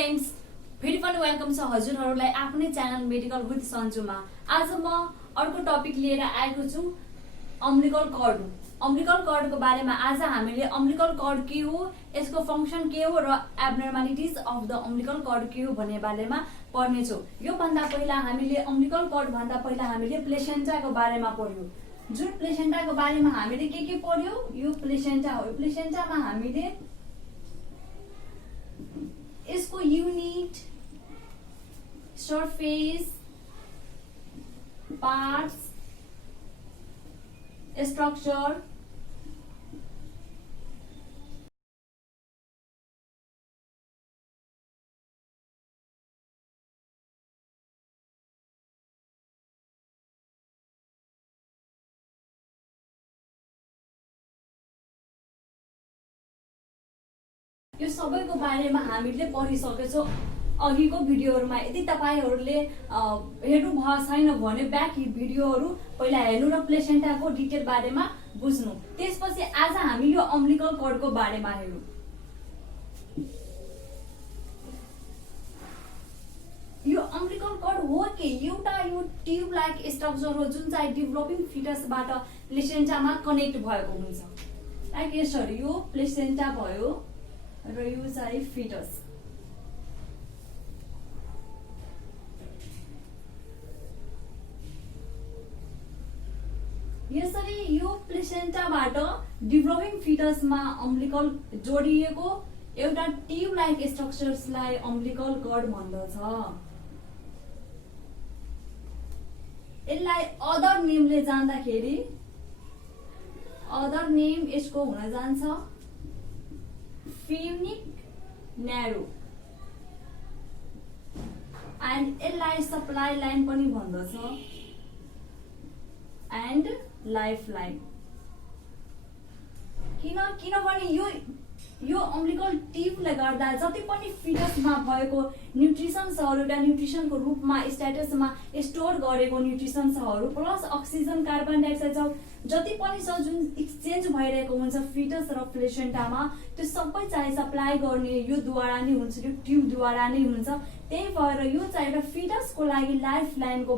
Friends, फेरि पनि welcome छ हजुरहरूलाई आफ्नै च्यानल मेडिकल विथ सन्जुमा। आज म अर्को टपिक लिएर आएको छु, अम्बिलिकल कर्ड। अम्बिलिकल कर्डको बारेमा आज हामीले अम्बिलिकल कर्ड के हो, यसको फंक्सन के हो र एब्नर्मालिटिज अफ द अम्बिलिकल कर्ड के हो भन्ने बारेमा पढ्नेछौँ। यो भन्दा पहिला हामीले अम्बिलिकल कर्ड भन्दा पहिला हामीले प्लेसेन्टाको बारेमा पढ्यौँ। जुन प्लेसेन्टाको बारेमा हामीले के पढ्यौँ, यो प्लेसेन्टा हो। प्लेसेन्टामा हामीले इसको यूनिट, सरफेस, पार्ट्स, स्ट्रक्चर, यो सबैको बारेमा हामीले पढिसकेछौँ अघिको भिडियोहरुमा। यदि तपाईहरुले हेर्नु भएको छैन भने ब्याक भिडियोहरु पहिला हेर्नु र प्लेसेन्टाको डिटेल बारेमा बुझ्नु। त्यसपछि आज हामी यो अम्बिलिकल कर्डको बारेमा हेरौँ। यो अम्बिलिकल कर्ड हो कि एउटा यो ट्युब लाइक स्ट्रक्चर हो जुन चाहिँ डेभलपिङ फिटसबाट प्लेसेन्टामा कनेक्ट भएको हुन्छ। लाइक यसरी यो प्लेसेन्टा भयो र यो चाहिँ फिटस। यसरी यो प्लेसेन्टाबाट डेभलपिङ फिटसमा अम्बिलिकल जोडिएको एउटा ट्युब लाइक स्ट्रक्चर्सलाई अम्बिलिकल कर्ड भन्दछ। यसलाई अदर नेमले जान्दाखेरि अदर नेम यसको हुन जान्छ फ्यूनिक न्यारो, एन्ड यसलाई सप्लाई लाइन पनि भन्दछ एन्ड लाइफ लाइन। किनभने यो अम्बिलिकल ट्युबले गर्दा जति पनि फिटसमा भएको न्युट्रिसन्सहरु एउटा न्युट्रिसनको रूपमा स्ट्याटसमा स्टोर गरेको न्युट्रिसन्सहरु प्लस अक्सिजन, कार्बन डाइअक्साइड जति पनि छ जुन एक्सचेन्ज भइरहेको हुन्छ फिटस र प्लेसेन्टामा, त्यो सबै चाहिँ सप्लाई गर्ने यो द्वारा नै हुन्छ, यो ट्युबद्वारा नै हुन्छ। त्यही भएर यो चाहिँ एउटा फिटसको लागि लाइफ लाइनको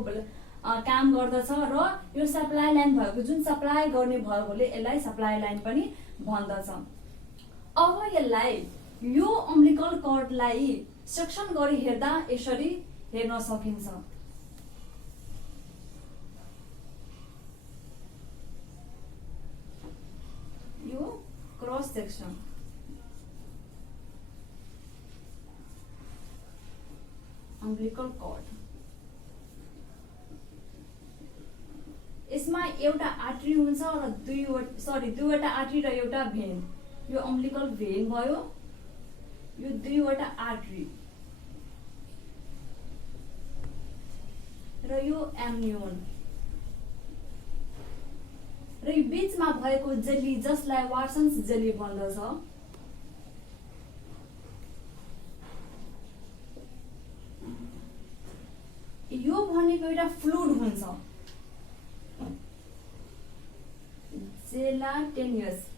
काम गर्दछ र यो सप्लाई लाइन भएको जुन सप्लाई गर्ने भएकोले यसलाई सप्लाई लाइन पनि भन्दछ। अब यसलाई यो अम्बिलिकल कर्डलाई सेक्सन गरी हेर्दा यसरी हेर्न सकिन्छ। यो क्रस सेक्सन अम्बिलिकल कर्ड। यसमा एउटा आर्टरी हुन्छ र दुईवटा आर्टरी र एउटा भेन। यो अम्बिलिकल भेन भयो, यो दुईवटा आर्टरी र यो एम्नियोन र यो बीचमा भएको जेली जसलाई वाटसन्स जेली भन्दछ। यो भनेको एउटा फ्लुइड हुन्छ जेलाटिनस।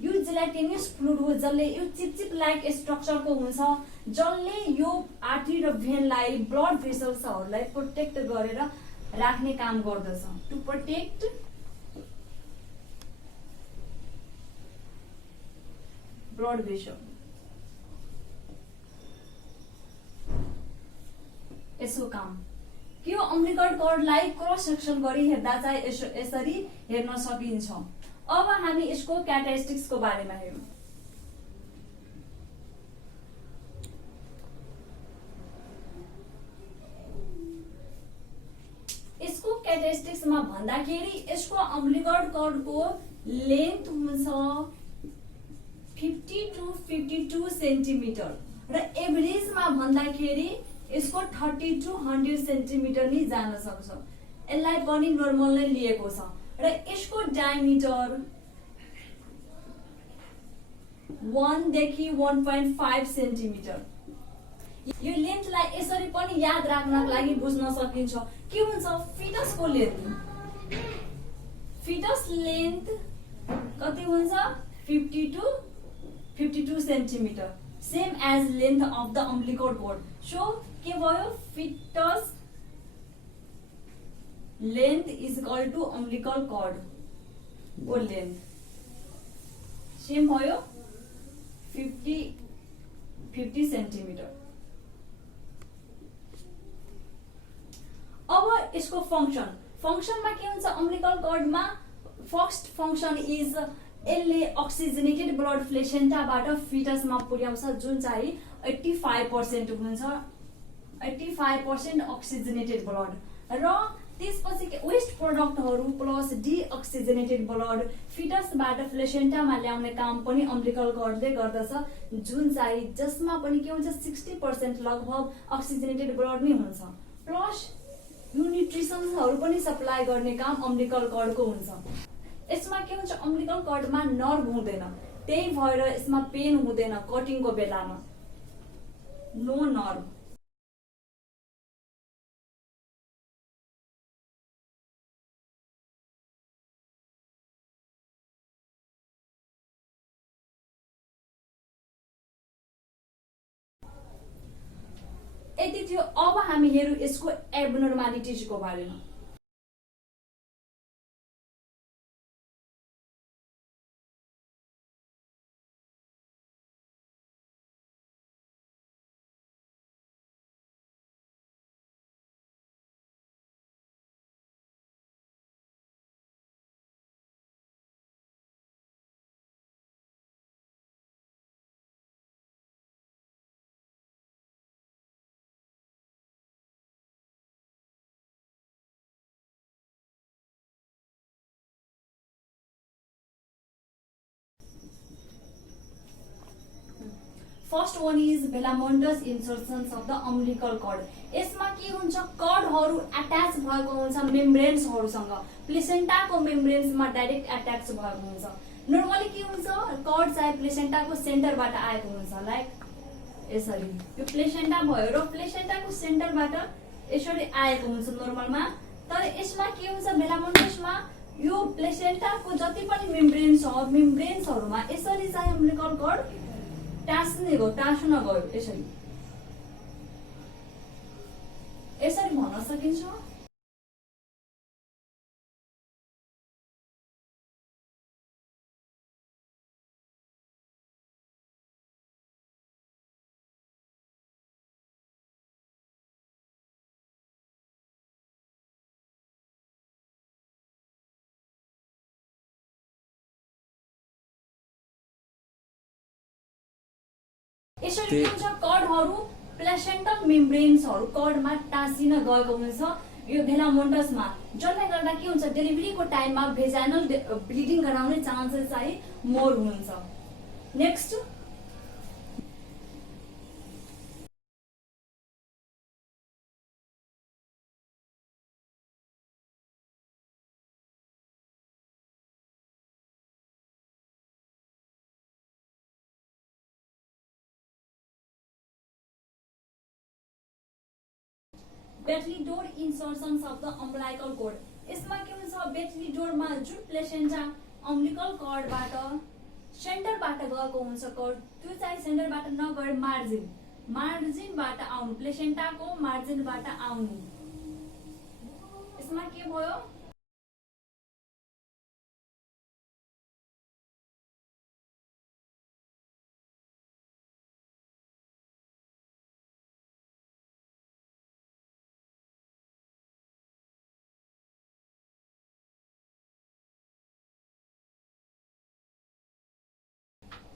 यो जेलाटिनस फ्लुइड हो जसले यो चिपचिप लाइक स्ट्रक्चरको हुन्छ, जसले यो आर्टरी र भेनलाई ब्लड भेसल्सहरुलाई प्रोटेक्ट गरेर राख्ने काम गर्दछ। To protect blood vessel. यसो काम के हो, अम्बिलिकल कर्डलाई क्रस सेक्सन गरी हेर्दा चाहिँ यसरी हेर्न सकिन्छ। अब हामी यसको क्यारेक्टरिस्टिक्सको बारेमा हेरौँ। यसको क्यारेक्टरिस्टिक्समा भन्दाखेरि यसको अम्बिलिकल कर्डको लेन्थ हुन्छ 50 to 52 सेन्टिमिटर र एभरेजमा भन्दाखेरि यसको 30 to 100 सेन्टिमिटर नि जान सक्छ। यसलाई पनि नर्मल नै लिएको छ र यसको डायमिटर 1 देखि 1.5 सेन्टिमिटर। यो लेन्थलाई यसरी पनि याद राख्नको लागि बुझ्न सकिन्छ। के हुन्छ, फिटसको लेन्थ कति हुन्छ 52 centimetre, same as length of the umbilical cord. So के भयो, foetus length is equal to umbilical cord को लेन्थ सेम भयो 50 सेन्टिमिटर. अब यसको फंक्शनमा के हुन्छ, अम्बिलिकल कॉर्डमा फर्स्ट फंक्शन इज यसले अक्सिजनेटेड ब्लड प्लेसेन्टाबाट फिटसमा पुर्याउँछ, जुन चाहिँ 85% हुन्छ, 85% अक्सिजनेटेड ब्लड. र त्यसपछि वेस्ट प्रोडक्टहरू प्लस डिअक्सिजनेटेड ब्लड फिटसबाट प्लेसेन्टामा ल्याउने काम पनि अम्बिलिकल कॉर्डले गर्दछ, जुन चाहिँ जसमा पनि के हुन्छ 60% लगभग अक्सिजनेटेड ब्लड नै हुन्छ. प्लस यो न्युट्रिसन्सहरू पनि सप्लाई गर्ने काम अम्बिलिकल कॉर्डको हुन्छ. यसमा के हुन्छ, अम्बिलिकल कॉर्डमा नर्भ हुँदैन, त्यही भएर यसमा पेन हुँदैन कटिङको बेलामा, नो नर्भ. यति थियो. अब हामी हेरौँ यसको एब्नर्मालिटिजको बारेमा. First one is velamentous insertions of the umbilical cord. यसमा के हुन्छ, कॉर्डहरू अट्याच भएको हुन्छ मेम्ब्रेन्सहरूसँग, प्लेसेन्टाको मेम्ब्रेन्समा डाइरेक्ट अट्याच भएको हुन्छ. नर्मली के हुन्छ, कॉर्ड चाहिँ प्लेसेन्टाको सेन्टरबाट आएको हुन्छ, लाइक यसरी यो प्लेसेन्टा भयो र प्लेसेन्टाको सेन्टरबाट यसरी आएको हुन्छ नर्मलमा. तर यसमा के हुन्छ, भेलामोन्टसमा यो प्लेसेन्टाको जति पनि मेम्ब्रेन्स छ, मेम्ब्रेन्सहरूमा यसरी चाहिँ अम्बिलिकल कॉर्ड टाँस्न गयो, यसरी भन्न सकिन्छ. यसरी के हुन्छ, कॉर्डहरू प्लेसेन्टल मेम्ब्रेन्सहरू कॉर्डमा टाँसिन गएको हुन्छ यो भेलामोन्टसमा, जसले गर्दा के हुन्छ, डेलिभरीको टाइममा भेजाइनल ब्लिडिङ गराउने चान्सेस चाहिँ मोर हुन्छ. Next battledore insertions of the umbilical cord. यसमा के हुन्छ, बेटली डोरमा जुन प्लेसेन्टा अम्बिलिकल कॉर्डबाट सेन्टरबाट गएको हुन्छ कॉर्ड, त्यो चाहिँ सेन्टरबाट नगएर मार्जिनबाट आउनु, प्लेसेन्टाको मार्जिनबाट आउनु. यसमा के भयो,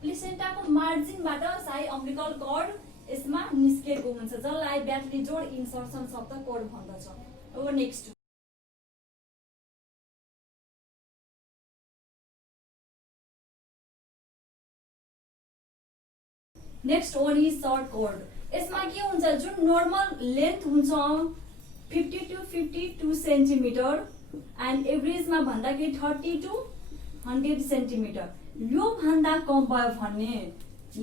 प्लेसेन्टाको मार्जिनबाट चाहिँ अम्बिलिकल कॉर्ड यसमा निस्केको हुन्छ, जसलाई battledore insertions of the cord भन्दछ. अब next one is short cord. यसमा के हुन्छ, जुन नर्मल लेन्थ हुन्छ 50 to 52 सेन्टिमिटर एन्ड एभरेजमा भन्दाखेरि 30 to 100 सेन्टिमिटर. यो भन्दा कम भयो भने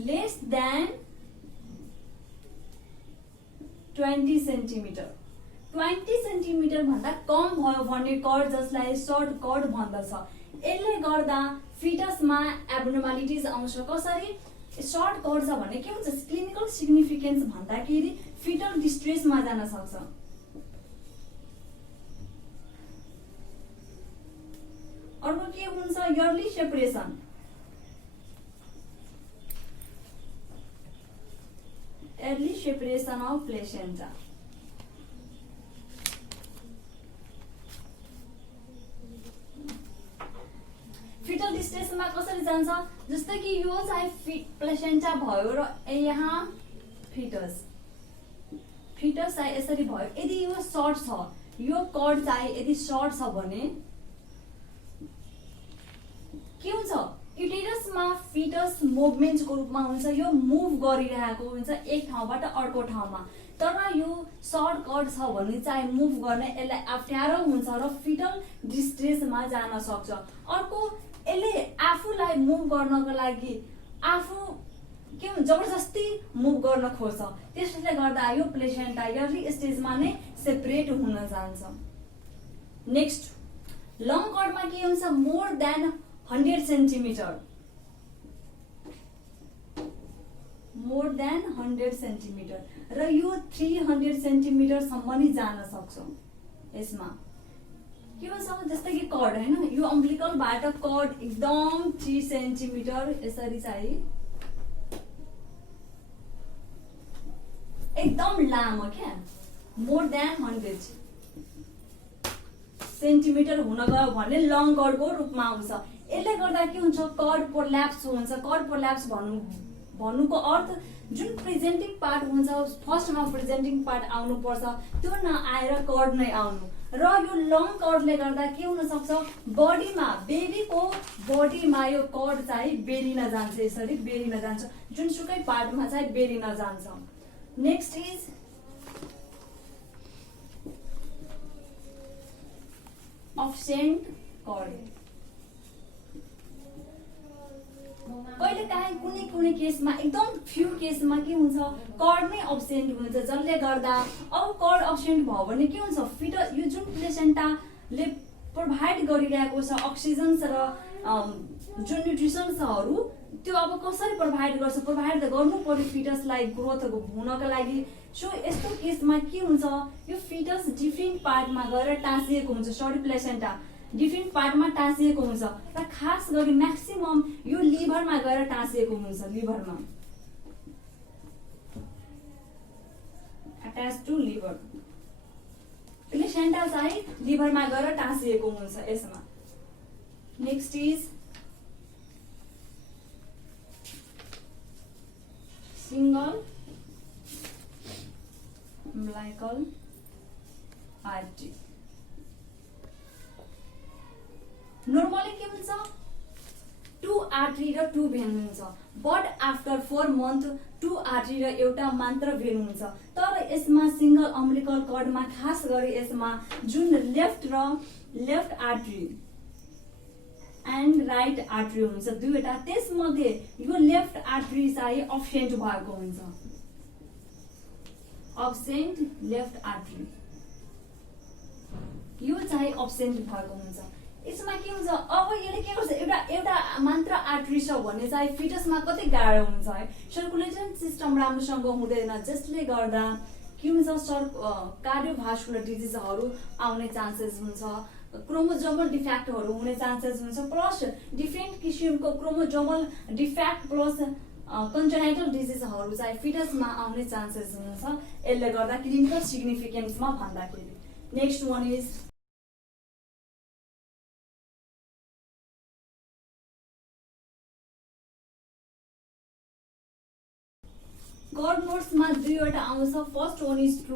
लेस देन 20 सेन्टिमिटर, 20 सेन्टिमिटर भन्दा कम भयो भने कॉर्ड, जसलाई सर्ट कॉर्ड भन्दछ. यसले गर्दा फिटसमा एब्नोर्मालिटिज आउँछ। कसरी सर्ट कर्ड छ भने के हुन्छ, क्लिनिकल सिग्निफिकेन्स भन्दाखेरि फिटल डिस्ट्रेसमा जान सक्छ। अर्को के हुन्छ, early separation. early separation of placenta। Fetal डिस्ट्रेसमा कसरी जान्छ, जस्तै कि यो चाहिँ प्लेसेन्टा भयो र यहाँ फिटस चाहिँ यसरी भयो। यदि यो सर्ट छ, यो कर्ड चाहिँ यदि सर्ट छ भने के हुन्छ, युटेरसमा फिटस मुभमेन्टको रूपमा हुन्छ। यो मुभ गरिरहेको हुन्छ एक ठाउँबाट अर्को ठाउँमा। तर यो सर्ट कर्ड छ भने चाहिँ मुभ गर्ने यसलाई अप्ठ्यारो हुन्छ र फिटल डिस्ट्रेसमा जान सक्छ। अर्को यसले आफूलाई मुभ गर्नको लागि आफू के हुन्छ, जबरजस्ती मुभ गर्न खोज्छ, त्यसले गर्दा यो प्लेसेन्टा इयरली स्टेजमा नै सेपरेट हुन जान्छ। नेक्स्ट लङ कर्डमा के हुन्छ, more than 100 centimetre, more than 100 centimetre र यो 300 सेन्टिमिटरसम्म नि जान सक्छ। यसमा के भन्छ, जस्तै कि कर्ड हैन, यो अम्बिलिकलबाट कर्ड एकदम 3 सेन्टिमिटर यसरी चाहिँ एकदम लामो क्या, मोर देन 100 सेन्टिमिटर हुन गयो भने लङ कर्डको रूपमा आउँछ। यसले गर्दा के हुन्छ, कर्ड प्रोल्याप्स हुन्छ। कर्ड प्रोल्याप्स भन्नुको अर्थ जुन प्रेजेन्टिङ पार्ट हुन्छ, फर्स्टमा प्रेजेन्टिङ पार्ट आउनु पर्छ, त्यो नआएर कर्ड नै आउनु। र यो लङ कर्डले गर्दा के हुन सक्छ, बडीमा बेबीको बडीमा यो कर्ड चाहिँ बेरिन जान्छ, यसरी बेरिन जान्छ, जुनसुकै पार्टमा चाहिँ बेरिन जान्छ। Next is absent cord. कहिलेकाहीँ कुनै केसमा, एकदम फ्यु केसमा के हुन्छ, कर्ड नै अब्सेन्ट हुन्छ, जसले गर्दा अब कर्ड अब्सेन्ट भयो भने के हुन्छ, फिटस यो जुन प्लेसेन्टाले प्रोभाइड गरिरहेको छ अक्सिजन र जुन न्युट्रिसन्सहरू, त्यो अब कसरी प्रोभाइड गर्छ, प्रोभाइड त गर्नु पर्यो फिटसलाई ग्रोथ हुनको लागि। सो यस्तो केसमा के हुन्छ, यो फिटस डिफ्रेन्ट पार्टमा गएर टाँसिएको हुन्छ, सरी प्लेसेन्टा डिफ्रेन्ट पार्टमा टाँसिएको हुन्छ र खास गरी म्याक्सिमम यो लिभरमा गएर टाँसिएको हुन्छ, लिभरमा अट्याच टु लिभर। प्लेसेन्टा चाहिँ लिभरमा गएर टाँसिएको हुन्छ यसमा। Next is single umbilical artery. Normally के हुन्छ, 2 आर्टरी र 2 भेन हुन्छ, बट आफ्टर 4 मन्थ 2 आर्टरी र एउटा मात्र भेन हुन्छ। तर यसमा सिंगल अम्बिलिकल कर्डमा खास गरी यसमा जुन left artery and right artery हुन्छ दुईवटा, त्यसमध्ये यो लेफ्ट आर्टरी चाहिँ अब्सेन्ट भएको हुन्छ, अब्सेन्ट लेफ्ट आर्टरी यो चाहिँ अब्सेन्ट भएको हुन्छ। यसमा के हुन्छ, अब यसले के गर्छ, एउटा मात्र आर्टरी छ भने चाहिँ फिटसमा कति गाह्रो हुन्छ है, सर्कुलेसन सिस्टम राम्रोसँग हुँदैन, जसले गर्दा के हुन्छ, कार्डियोभास्कुलर डिजिजहरू आउने चान्सेस हुन्छ, क्रोमोजोमल डिफेक्टहरू हुने चान्सेस हुन्छ, प्लस डिफ्रेन्ट किसिमको क्रोमोजोमल डिफेक्ट प्लस कन्जेनाइटल डिजिजहरू चाहिँ फिटसमा आउने चान्सेस हुन्छ। यसले गर्दा क्लिनिकल सिग्निफिकेन्समा भन्दाखेरि। नेक्स्ट वान इज कर्ड नोट्समा दुईवटा आउँछ। First one is true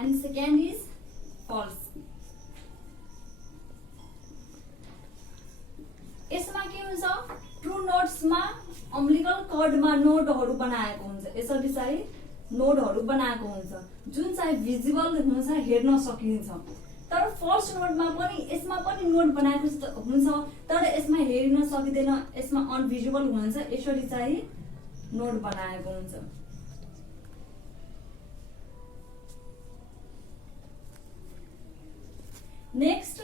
and second is false. यसमा के हुन्छ, ट्रु नोट्समा अम्बिलिकल कर्डमा नोडहरू बनाएको हुन्छ, यसरी चाहिँ नोडहरू बनाएको हुन्छ जुन चाहिँ भिजिबल हुन्छ, हेर्न सकिन्छ। तर फर्स्ट नोडमा पनि यसमा पनि नोड बनाएको हुन्छ, तर यसमा हेर्न सकिँदैन, यसमा अनभिजिबल हुन्छ, यसरी चाहिँ नोड बनाएको हुन्छ। Next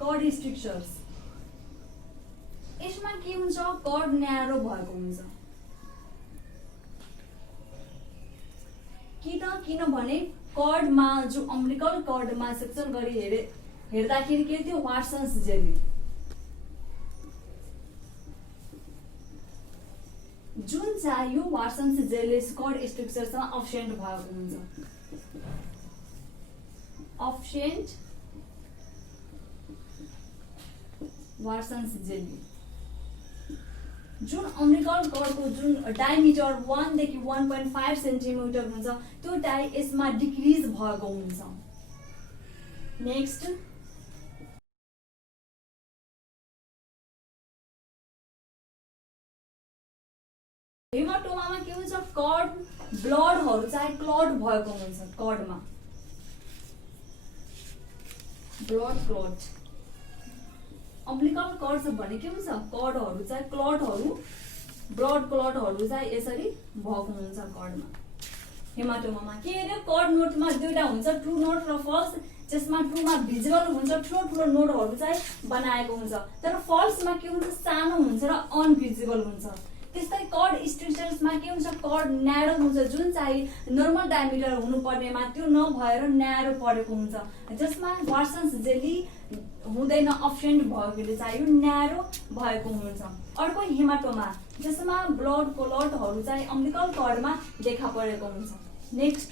cord structures. यसमा के हुन्छ, कॉर्ड न्यारो भएको हुन्छ किनभने कॉर्डमा जो अम्बिलिकल कॉर्डमा सेक्सन गरी हेर्दाखेरि के थियो, वाट्सन्स जेली जुन चाहिँ यो वाट्सन्स जेली कॉर्ड स्ट्रक्चरसँग अब्सेन्ट भएको हुन्छ। अब्सेन्ट वाट्सन्स जेली जुन अम्बिलिकल कॉर्डको जुन डायमिटर 1 देखि 1.5 सेन्टिमिटर हुन्छ, त्यो यसमा डिक्रिज भएको हुन्छ। नेक्स्ट हेमाटोमामा के हुन्छ, कॉर्ड ब्लडहरू चाहिँ क्लट भएको हुन्छ। कॉर्डमा ब्लड क्लट, अम्बिलिकल कॉर्ड भने के हुन्छ, कॉर्डहरू चाहिँ क्लटहरू ब्लड क्लटहरू चाहिँ यसरी भएको हुन्छ कॉर्डमा। हेमाटोमामा के अरे, कॉर्ड नोटमा दुईटा हुन्छ, ट्रू नोट र फल्स, जसमा ट्रूमा भिजिबल हुन्छ, ठुलो नोटहरू चाहिँ बनाएको हुन्छ, तर फल्समा के हुन्छ, सानो हुन्छ र अनभिजिबल हुन्छ। त्यस्तै कॉर्ड स्ट्रक्चर्समा के हुन्छ, कॉर्ड न्यारो हुन्छ, जुन चाहिँ नर्मल डायमिटर हुनुपर्नेमा त्यो नभएर न्यारो परेको हुन्छ, जसमा वाट्सन्स जेली हुँदैन, अब्सेन्ट भएकोले चाहिँ यो न्यारो भएको हुन्छ। अर्को हेमाटोमा, जसमा ब्लड क्लटहरू चाहिँ अम्बिलिकल कॉर्डमा देखा परेको हुन्छ। नेक्स्ट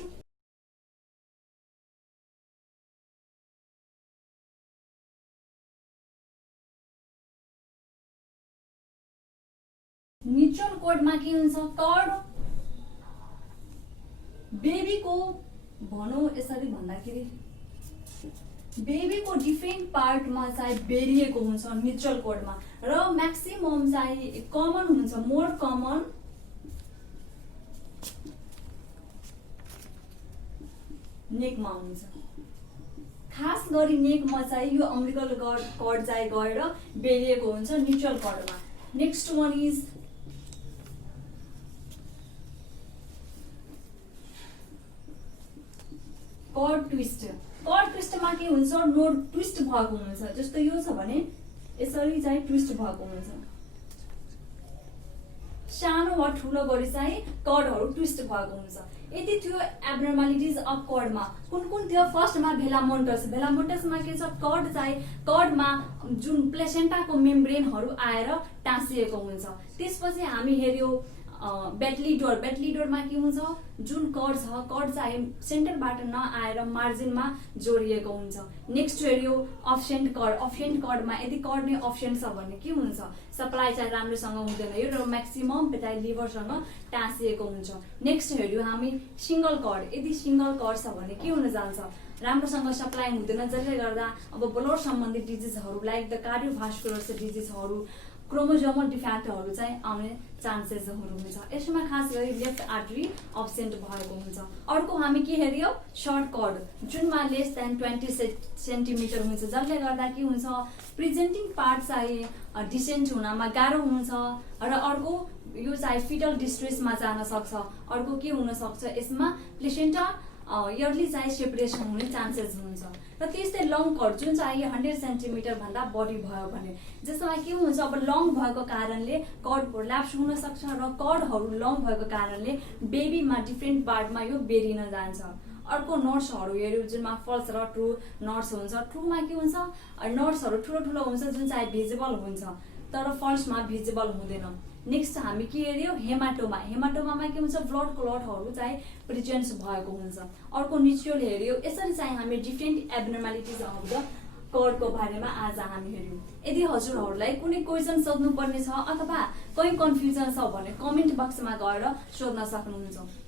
म्युचुअल कॉर्डमा के हुन्छ, कॉर्ड बेबीको भनौँ यसरी भन्दाखेरि बेबीको डिफ्रेन्ट पार्टमा चाहिँ बेरिएको हुन्छ म्युचुअल कॉर्डमा, र म्याक्सिमम चाहिँ कमन हुन्छ, मोर कमन नेकमा हुन्छ। खास गरी नेकमा चाहिँ यो अम्बिलिकल कॉर्ड चाहिँ गएर बेरिएको हुन्छ म्युचुअल कॉर्डमा। Next one is cord twist. Cord ट्विस्टमा के हुन्छ, नोड ट्विस्ट भएको हुन्छ, जस्तो यो छ भने यसरी चाहिँ ट्विस्ट भएको हुन्छ, सानो वा ठुलो गरी चाहिँ कॉर्डहरू ट्विस्ट भएको हुन्छ। यदि त्यो एब्नर्मालिटिज अफ कॉर्डमा कुन थियो, फर्स्टमा भेलामोन्टसमा के छ, कॉर्ड चाहिँ कॉर्डमा जुन प्लेसेन्टाको मेम्ब्रेनहरू आएर टाँसिएको हुन्छ। त्यसपछि हामी हेर्यो बेटलिडोरमा के हुन्छ, जुन कॉर्ड छ, कॉर्ड चाहिँ सेन्टरबाट नआएर मार्जिनमा जोडिएको हुन्छ। नेक्स्ट हेर्यो अब्सेन्ट कॉर्डमा यदि कॉर्ड नै अब्सेन्ट छ भने के हुन्छ, सप्लाई चाहिँ राम्रोसँग हुँदैन, यो र म्याक्सिमम चाहिँ लिभरसँग टाँसिएको हुन्छ। नेक्स्ट हेर्यो हामी सिंगल कॉर्ड, यदि सिंगल कॉर्ड छ भने के हुन जान्छ, राम्रोसँग सप्लाई हुँदैन, जसले गर्दा अब ब्लड सम्बन्धित डिजिजहरू लाइक द कार्डियोभास्कुलर डिजिजहरू, क्रोमोजोमल डिफेक्टहरू चाहिँ आउने चान्सेसहरू हुन्छ। यसमा खास गरी लेफ्ट आर्टरी अब्सेन्ट भएको हुन्छ। अर्को हामी के हेर्यो, सर्ट कॉर्ड, जुनमा लेस देन 20 सेन्टिमिटर हुन्छ, जसले गर्दा के हुन्छ, प्रेजेन्टिङ पार्ट चाहिँ डिसेन्ट हुनमा गाह्रो हुन्छ, र अर्को यो चाहिँ फिटल डिस्ट्रेसमा जान सक्छ। अर्को के हुन सक्छ, यसमा प्लेसेन्टा इयरली चाहिँ सेपरेसन हुने चान्सेस हुन्छ। र त्यस्तै लङ कॉर्ड जुन चाहिँ 100 सेन्टिमिटर भन्दा बढी भयो भने, जसमा के हुन्छ, अब लङ भएको कारणले कॉर्ड प्रोल्याप्स हुन सक्छ, र कॉर्डहरू लङ भएको कारणले बेबीमा डिफ्रेन्ट पार्टमा यो बेरिन जान्छ। अर्को नर्सहरू हेर्यो, जुनमा फल्स र ट्रू नर्स हुन्छ। ट्रूमा के हुन्छ, नर्सहरू ठुलो हुन्छ, जुन चाहिँ भिजिबल हुन्छ, तर फल्समा भिजिबल हुँदैन। नेक्स्ट हामी के हेर्यो, हेमाटोमामा के हुन्छ, ब्लड क्लटहरू चाहिँ प्रेजेन्स भएको हुन्छ। अर्को न्युट्रियल हेर्यो। यसरी चाहिँ हामी डिफ्रेन्ट एब्नर्मालिटिज अफ द कॉर्डको बारेमा आज हामी हेर्यौँ। यदि हजुरहरूलाई कुनै क्वेसन सोध्नु पर्ने छ अथवा कहीँ कन्फ्युजन छ भने कमेन्ट बक्समा गएर सोध्न सक्नुहुन्छ।